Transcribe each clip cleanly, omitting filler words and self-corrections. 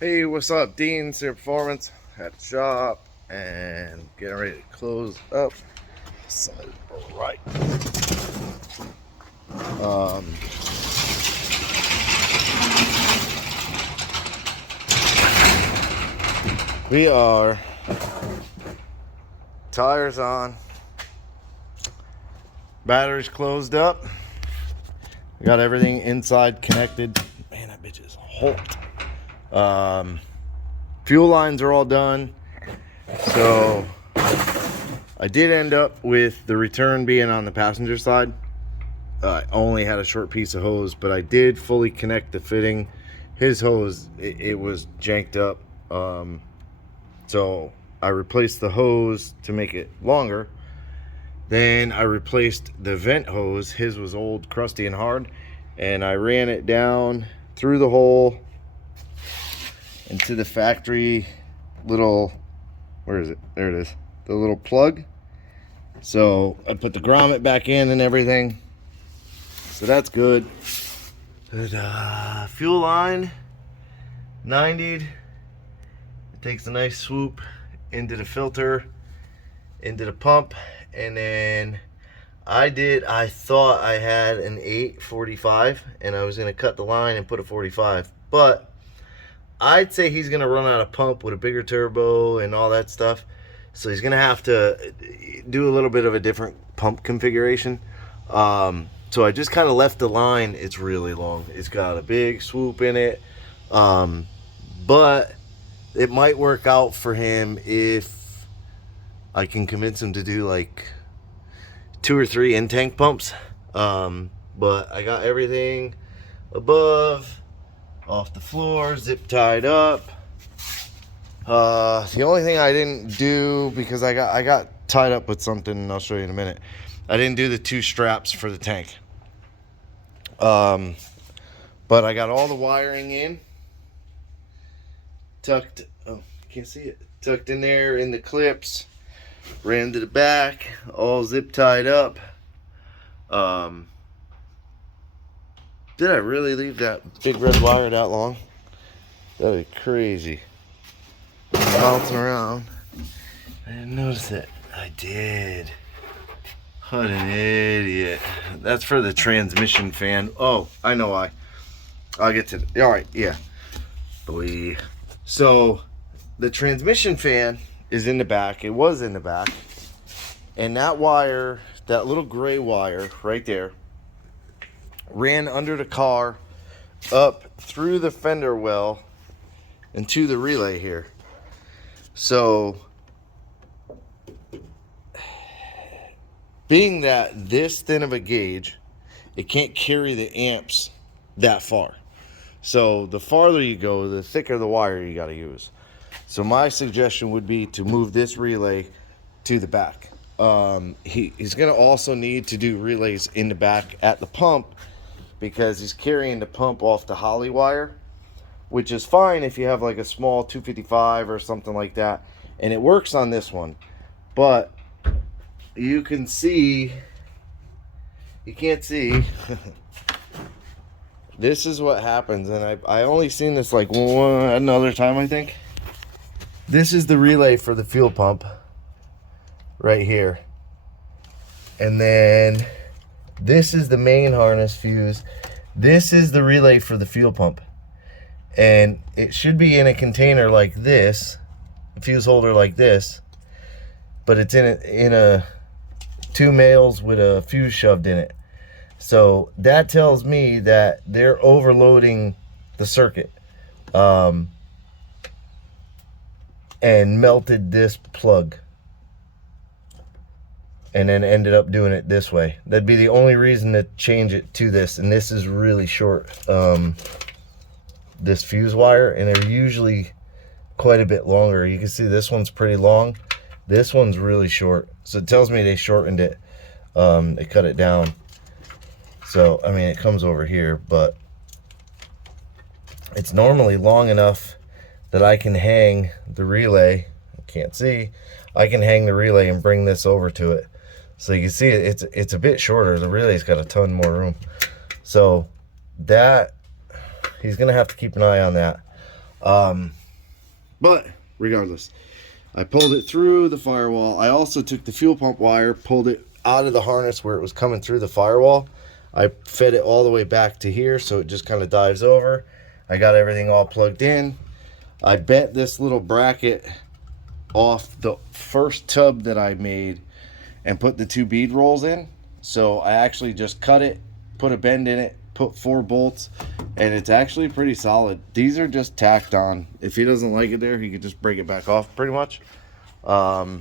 Hey, what's up? Dean, Senior Performance at the shop and getting ready to close up. Side right. Um, we are tires on, batteries closed up. We got everything inside connected. Man, that bitch is hot. Fuel lines are all done. So I did end up with the return being on the passenger side. I only had a short piece of hose, but I did fully connect the fitting. His hose, it was janked up. So I replaced the hose to make it longer. Then I replaced the vent hose. His was old, crusty, and hard. And I ran it down through the hole into the factory little, where is it? There it is. The little plug. So I put the grommet back in and everything. So that's good. But, fuel line, 90'd. It takes a nice swoop into the filter, into the pump, and then I thought I had an 845 and I was gonna cut the line and put a 45, but I'd say he's gonna run out of pump with a bigger turbo and all that stuff. So he's gonna have to do a little bit of a different pump configuration. So I just kind of left the line. It's really long. It's got a big swoop in it. But it might work out for him if I can convince him to do like 2 or 3 in-tank pumps. But I got everything above, off the floor, zip tied up. The only thing I didn't do, because I got tied up with something, and I'll show you in a minute. I didn't do the 2 straps for the tank. But I got all the wiring in, tucked, oh, can't see it, tucked in there in the clips, ran to the back, all zip tied up. Did I really leave that big red wire that long? That'd be crazy. Bouncing around. I didn't notice it. I did. What an idiot. That's for the transmission fan. Oh, I know why. I'll get to it. All right, yeah. Boy. So the transmission fan is in the back. It was in the back. And that wire, that little gray wire right there, ran under the car, up through the fender well, and to the relay here. So, being that this thin of a gauge, it can't carry the amps that far. So the farther you go, the thicker the wire you got to use. So my suggestion would be to move this relay to the back. He's going to also need to do relays in the back at the pump, because he's carrying the pump off the Holley wire, which is fine if you have like a small 255 or something like that, and it works on this one. But you can see, you can't see. This is what happens, and I only seen this like another time, I think. This is the relay for the fuel pump right here, and then this is the main harness fuse. This is the relay for the fuel pump, and it should be in a container like this, a fuse holder like this, but it's in a 2 males with a fuse shoved in it. So that tells me that they're overloading the circuit, and melted this plug, and then ended up doing it this way. That'd be the only reason to change it to this. And this is really short, this fuse wire, and they're usually quite a bit longer. You can see this one's pretty long. This one's really short. So it tells me they shortened it. They cut it down. So, I mean, it comes over here, but it's normally long enough that I can hang the relay. I can't see. I can hang the relay and bring this over to it. So you can see it's a bit shorter. The relay's got a ton more room. So that, he's gonna have to keep an eye on that. But regardless, I pulled it through the firewall. I also took the fuel pump wire, pulled it out of the harness where it was coming through the firewall. I fed it all the way back to here so it just kind of dives over. I got everything all plugged in. I bent this little bracket off the first tub that I made and put the 2 bead rolls in. So I actually just cut it, put a bend in it, put 4 bolts, and it's actually pretty solid. These are just tacked on. If he doesn't like it there, he could just break it back off pretty much. I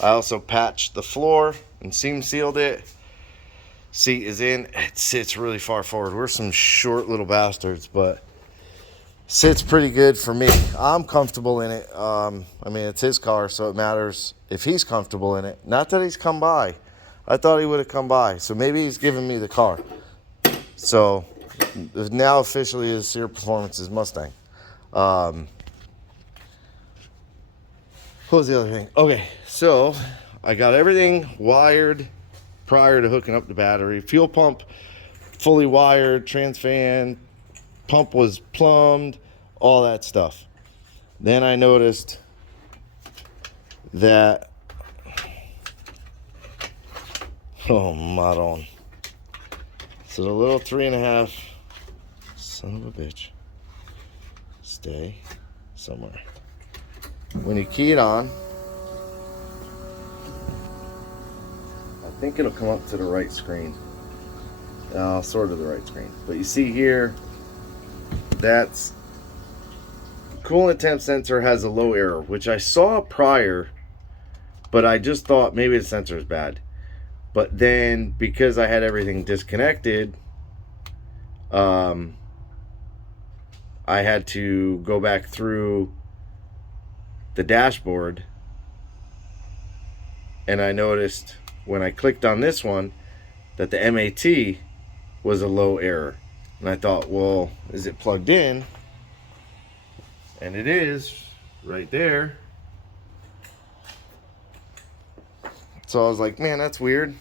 also patched the floor and seam sealed it. Seat is in. It sits really far forward. We're some short little bastards, but sits pretty good for me. I'm comfortable in it. I mean, it's his car, so it matters if he's comfortable in it. Not that he's come by. I thought he would have come by, so maybe he's giving me the car. So now officially is Sierra Performance's Mustang. What was the other thing? Okay, so I got everything wired prior to hooking up the battery. Fuel pump fully wired, trans fan, pump was plumbed, all that stuff. Then I noticed that, oh, Maron. So the little 3.5, son of a bitch, stay somewhere. When you key it on, I think it'll come up to the right screen. Sort of the right screen. But you see here, that's coolant temp sensor has a low error, which I saw prior, but I just thought maybe the sensor is bad. But then because I had everything disconnected, I had to go back through the dashboard, and I noticed when I clicked on this one that the MAT was a low error. And I thought, well, is it plugged in? And it is right there. So I was like, man, that's weird.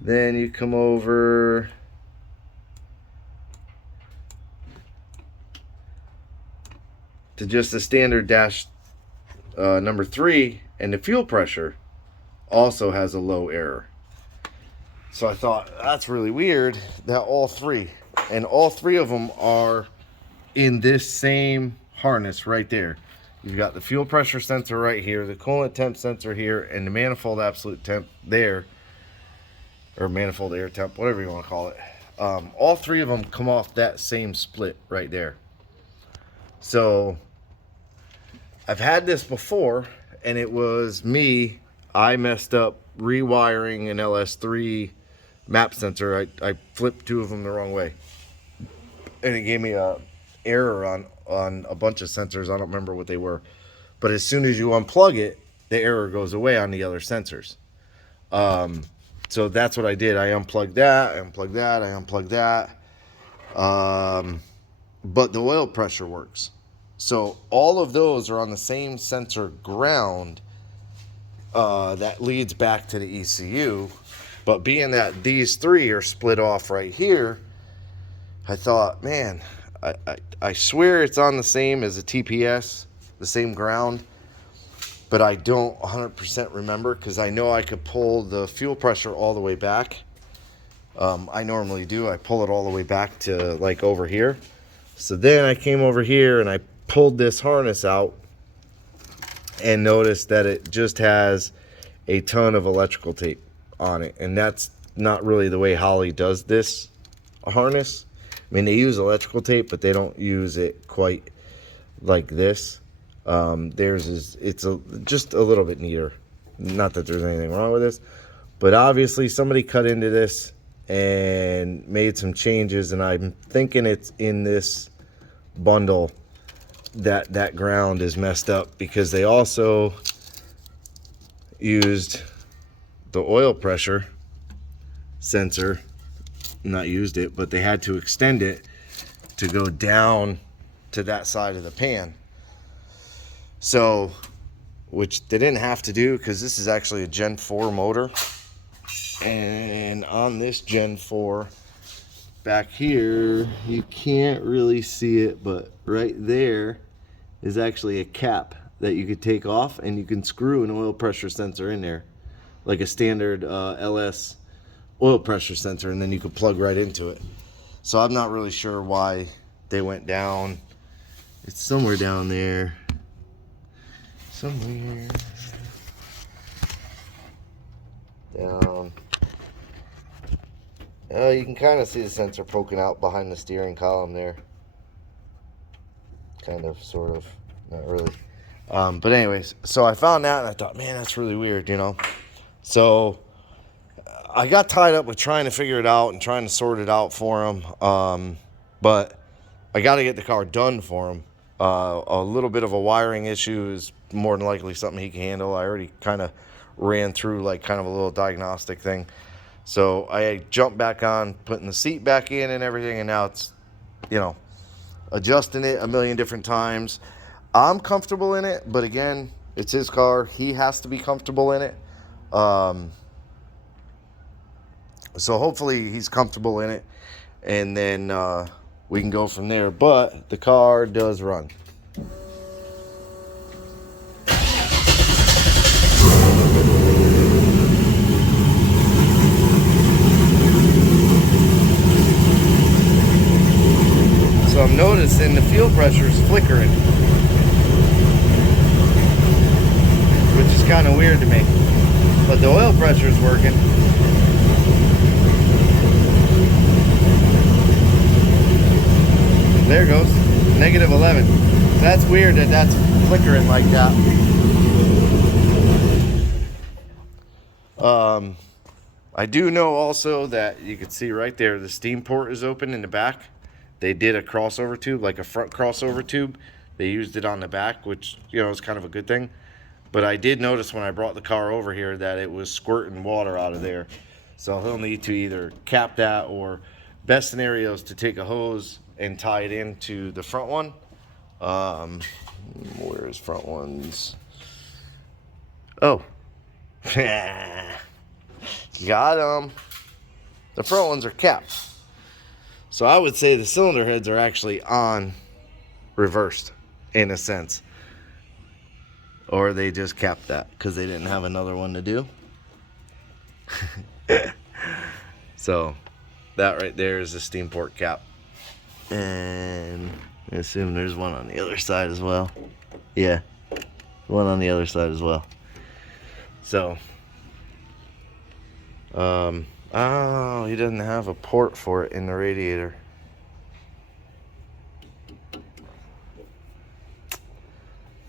Then you come over to just the standard dash number 3, and the fuel pressure also has a low error. So I thought, that's really weird that all 3 of them are in this same harness right there. You've got the fuel pressure sensor right here, the coolant temp sensor here, and the manifold absolute temp there, or manifold air temp, whatever you want to call it. All 3 of them come off that same split right there. So I've had this before, and it was me. I messed up rewiring an LS3 map sensor. I flipped 2 of them the wrong way, and it gave me a error on a bunch of sensors. I don't remember what they were, but as soon as you unplug it, the error goes away on the other sensors. So that's what I did. I unplugged that, I unplugged that, I unplugged that. But the oil pressure works. So all of those are on the same sensor ground that leads back to the ECU. But being that these 3 are split off right here, I thought, man, I swear it's on the same as a TPS, the same ground, but I don't 100% remember, because I know I could pull the fuel pressure all the way back. I normally do. I pull it all the way back to like over here. So then I came over here and I pulled this harness out and noticed that it just has a ton of electrical tape on it, and that's not really the way Holley does this harness. I mean, they use electrical tape, but they don't use it quite like this. Theirs is, just a little bit neater. Not that there's anything wrong with this, but obviously somebody cut into this and made some changes, and I'm thinking it's in this bundle that ground is messed up, because they also used the oil pressure sensor, not used it, but they had to extend it to go down to that side of the pan. So, which they didn't have to do, because this is actually a Gen 4 motor. And on this Gen 4, back here, you can't really see it, but right there is actually a cap that you could take off, and you can screw an oil pressure sensor in there, like a standard LS oil pressure sensor, and then you could plug right into it. So I'm not really sure why they went down. It's somewhere down there. Somewhere down. Oh, you can kind of see the sensor poking out behind the steering column there. Kind of, sort of, not really. But anyways, so I found that and I thought, man, that's really weird, you know. So I got tied up with trying to figure it out and trying to sort it out for him. But I got to get the car done for him. A little bit of a wiring issue is more than likely something he can handle. I already kind of ran through like kind of a little diagnostic thing. So I jumped back on, putting the seat back in and everything, and now it's, you know, adjusting it a million different times. I'm comfortable in it, but again, it's his car. He has to be comfortable in it. So hopefully he's comfortable in it, and then we can go from there. But the car does run. So I'm noticing the fuel pressure is flickering, which is kind of weird to me. But the oil pressure is working. There it goes, -11. That's weird that that's flickering like that. I do know also that you can see right there, the steam port is open in the back. They did a crossover tube, like a front crossover tube. They used it on the back, which, you know, is kind of a good thing. But I did notice when I brought the car over here that it was squirting water out of there. So he'll need to either cap that, or best scenario is to take a hose and tie it into the front one. Where's front ones? Oh. Got them. The front ones are capped. So I would say the cylinder heads are actually on reversed in a sense. Or they just capped that because they didn't have another one to do. So that right there is the steam port cap. And I assume there's one on the other side as well. Yeah, one on the other side as well. So, oh, he doesn't have a port for it in the radiator.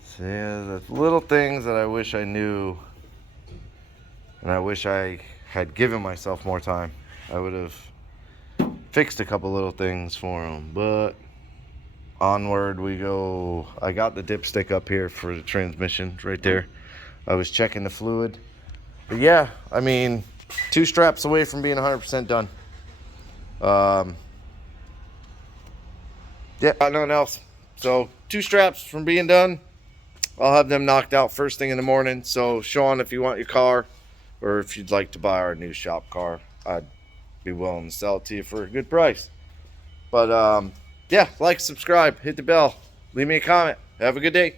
So yeah, the little things that I wish I knew, and I wish I had given myself more time. I would have fixed a couple little things for him, but onward we go. I got the dipstick up here for the transmission right there. I was checking the fluid. But yeah, I mean, 2 straps away from being 100% done. Yeah, nothing else. So 2 straps from being done. I'll have them knocked out first thing in the morning. So Sean, if you want your car, or if you'd like to buy our new shop car, I'd be willing to sell it to you for a good price. But yeah, like, subscribe, hit the bell, leave me a comment. Have a good day.